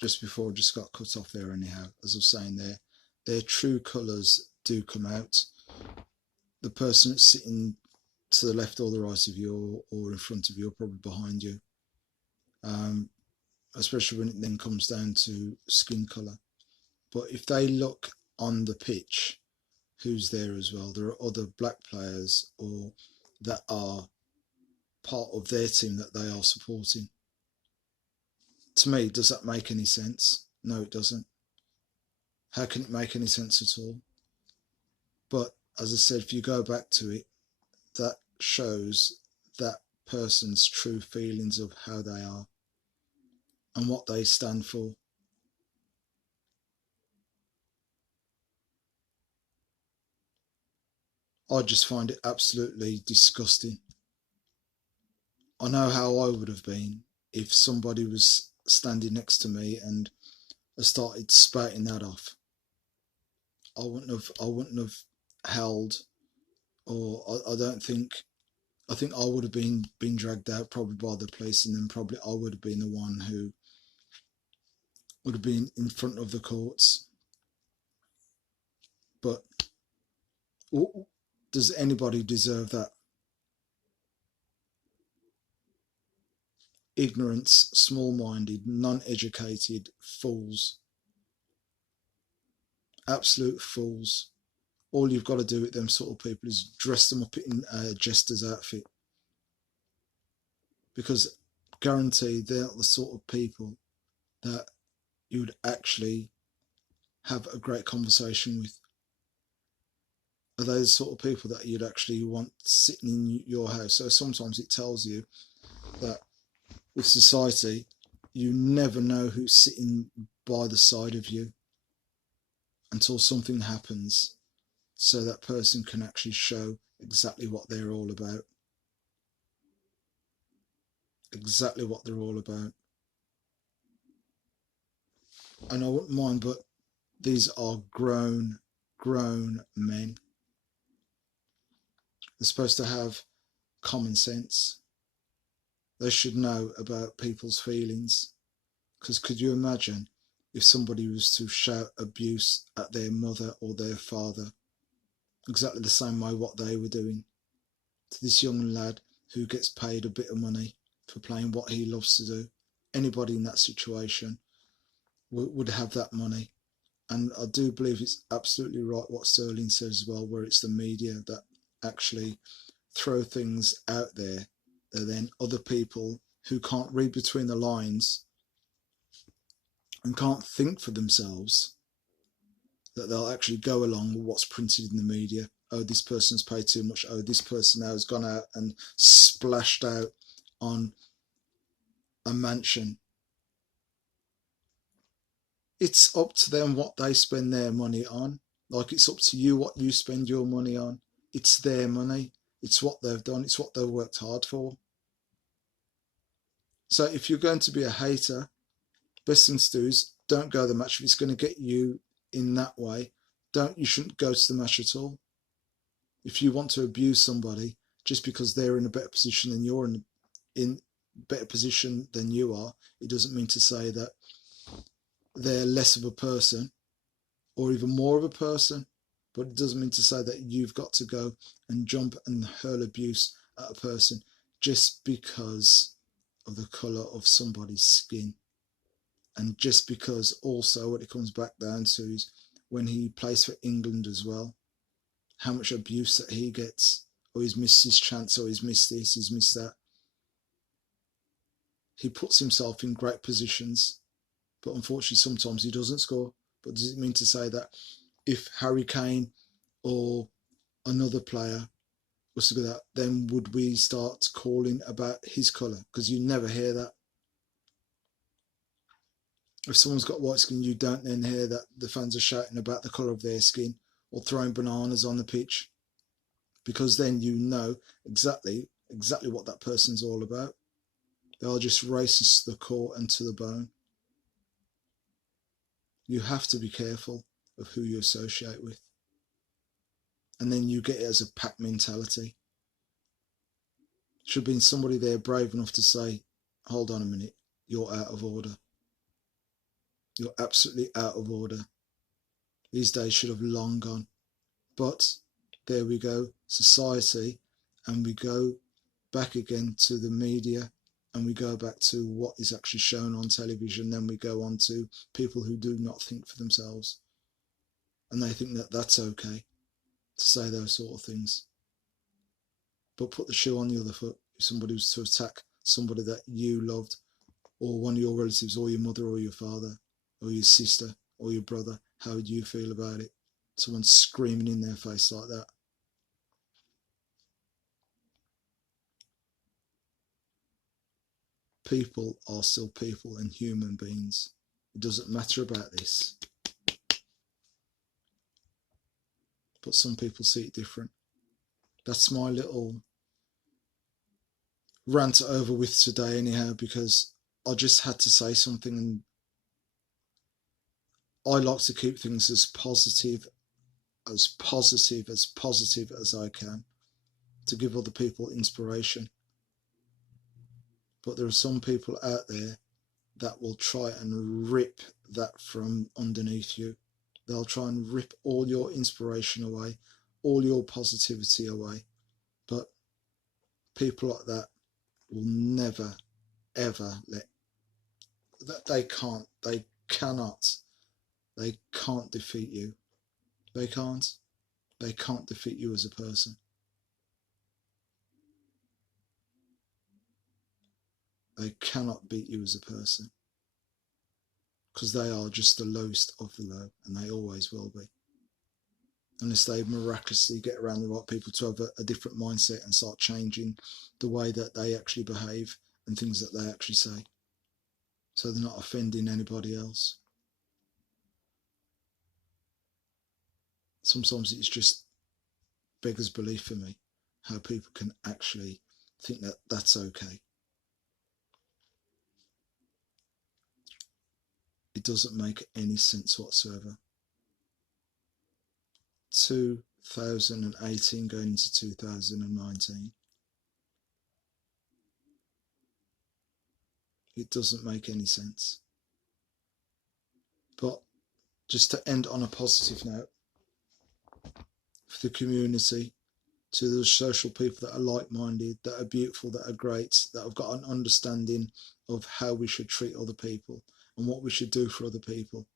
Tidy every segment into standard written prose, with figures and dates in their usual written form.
just before I just got cut off there anyhow. As I was saying there, their true colours do come out. The person that's sitting to the left or the right of you, or in front of you, or probably behind you, um, especially when it then comes down to skin colour. But if they look on the pitch, who's there as well? There are other black players or that are part of their team that they are supporting. To me, does that make any sense? No, it doesn't. How can it make any sense at all? But as I said, if you go back to it, that shows that person's true feelings of how they are and what they stand for. I just find it absolutely disgusting. I know how I would have been if somebody was standing next to me and I started spouting that off. I wouldn't have held, or I don't think. I think I would have been dragged out probably by the police, and then probably I would have been the one who would have been in front of the courts. But does anybody deserve that? Ignorance, small-minded, non-educated fools. Absolute fools. All you've got to do with them sort of people is dress them up in a jester's outfit. Because guarantee they're not the sort of people that you would actually have a great conversation with. Are they the sort of people that you'd actually want sitting in your house? So sometimes it tells you that with society, you never know who's sitting by the side of you until something happens, so that person can actually show exactly what they're all about. Exactly what they're all about. And I wouldn't mind, but these are grown men. They're supposed to have common sense. They should know about people's feelings. Because could you imagine if somebody was to shout abuse at their mother or their father, exactly the same way what they were doing to this young lad who gets paid a bit of money for playing what he loves to do? Anybody in that situation would have that money. And I do believe it's absolutely right what Sterling says as well, where it's the media that actually throw things out there that then other people who can't read between the lines and can't think for themselves, that they'll actually go along with what's printed in the media. Oh, this person's paid too much. Oh, this person now has gone out and splashed out on a mansion. It's up to them what they spend their money on. Like it's up to you what you spend your money on. It's their money. It's what they've done. It's what they've worked hard for. So if you're going to be a hater, best thing to do is don't go to the match. If it's going to get you in that way, you shouldn't go to the match at all. If you want to abuse somebody just because they're in a better position than you're in better position than you are, it doesn't mean to say that they're less of a person or even more of a person, but it doesn't mean to say that you've got to go and jump and hurl abuse at a person just because of the colour of somebody's skin. And just because also what it comes back down to is when he plays for England as well, how much abuse that he gets. Or he's missed his chance, or he's missed this, he's missed that. He puts himself in great positions, but unfortunately sometimes he doesn't score. But does it mean to say that if Harry Kane or another player was to do that, then would we start calling about his colour? Because you never hear that. If someone's got white skin, you don't then hear that the fans are shouting about the colour of their skin or throwing bananas on the pitch, because then you know exactly what that person's all about. They are just racist to the core and to the bone. You have to be careful of who you associate with. And then you get it as a pack mentality. Should have been somebody there brave enough to say, hold on a minute, you're out of order. You're absolutely out of order. These days should have long gone. But there we go, society, and we go back again to the media, and we go back to what is actually shown on television. Then we go on to people who do not think for themselves, and they think that that's okay to say those sort of things. But put the shoe on the other foot. If somebody was to attack somebody that you loved, or one of your relatives, or your mother, or your father, or your sister, or your brother, how would you feel about it? Someone screaming in their face like that. People are still people and human beings. It doesn't matter about this. But some people see it different. That's my little rant over with today anyhow, because I just had to say something, and I like to keep things as positive as I can, to give other people inspiration. But there are some people out there that will try and rip that from underneath you. They'll try and rip all your inspiration away, all your positivity away. But people like that will never, ever they can't defeat you. They can't defeat you as a person. They cannot beat you as a person, because they are just the lowest of the low, and they always will be, unless they miraculously get around the right people to have a different mindset and start changing the way that they actually behave and things that they actually say, so they're not offending anybody else. Sometimes it's just beggars belief for me how people can actually think that that's okay. It doesn't make any sense whatsoever. 2018 going into 2019. It doesn't make any sense. But just to end on a positive note, for the community, to the social people that are like-minded, that are beautiful, that are great, that have got an understanding of how we should treat other people and what we should do for other people,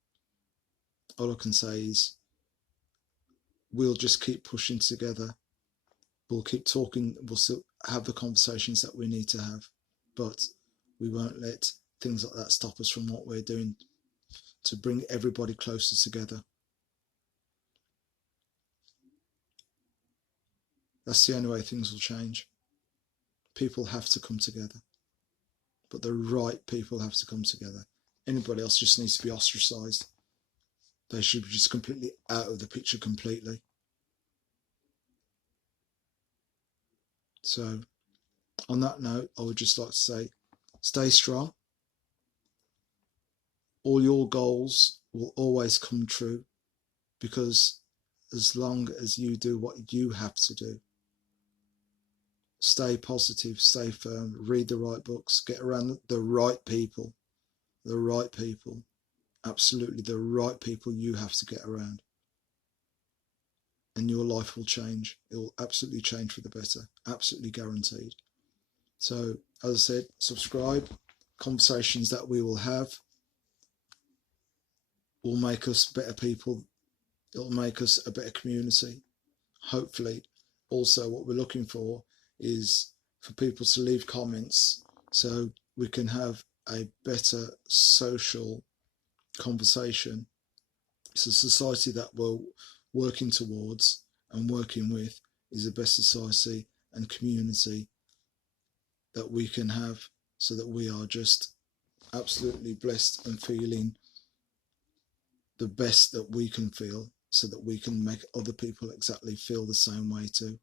all I can say is we'll just keep pushing together. We'll keep talking. We'll still have the conversations that we need to have, but we won't let things like that stop us from what we're doing to bring everybody closer together. That's the only way things will change. People have to come together, but the right people have to come together. Anybody else just needs to be ostracized. They should be just completely out of the picture completely. So on that note, I would just like to say, stay strong. All your goals will always come true, because as long as you do what you have to do, stay positive, stay firm, read the right books, get around the right people, absolutely the right people you have to get around, and your life will change. It will absolutely change for the better, absolutely guaranteed. So as I said, subscribe. Conversations that we will have will make us better people. It'll make us a better community. Hopefully, also what we're looking for is for people to leave comments so we can have a better social conversation. It's a society that we're working towards and working with is the best society and community that we can have, so that we are just absolutely blessed and feeling the best that we can feel, so that we can make other people exactly feel the same way too,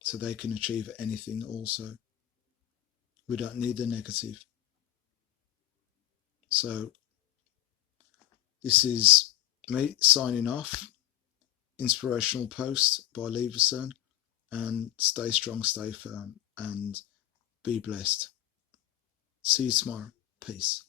so they can achieve anything also. We don't need the negative. So this is me signing off. Inspirational post by Leverson, and stay strong, stay firm, and be blessed. See you tomorrow. Peace.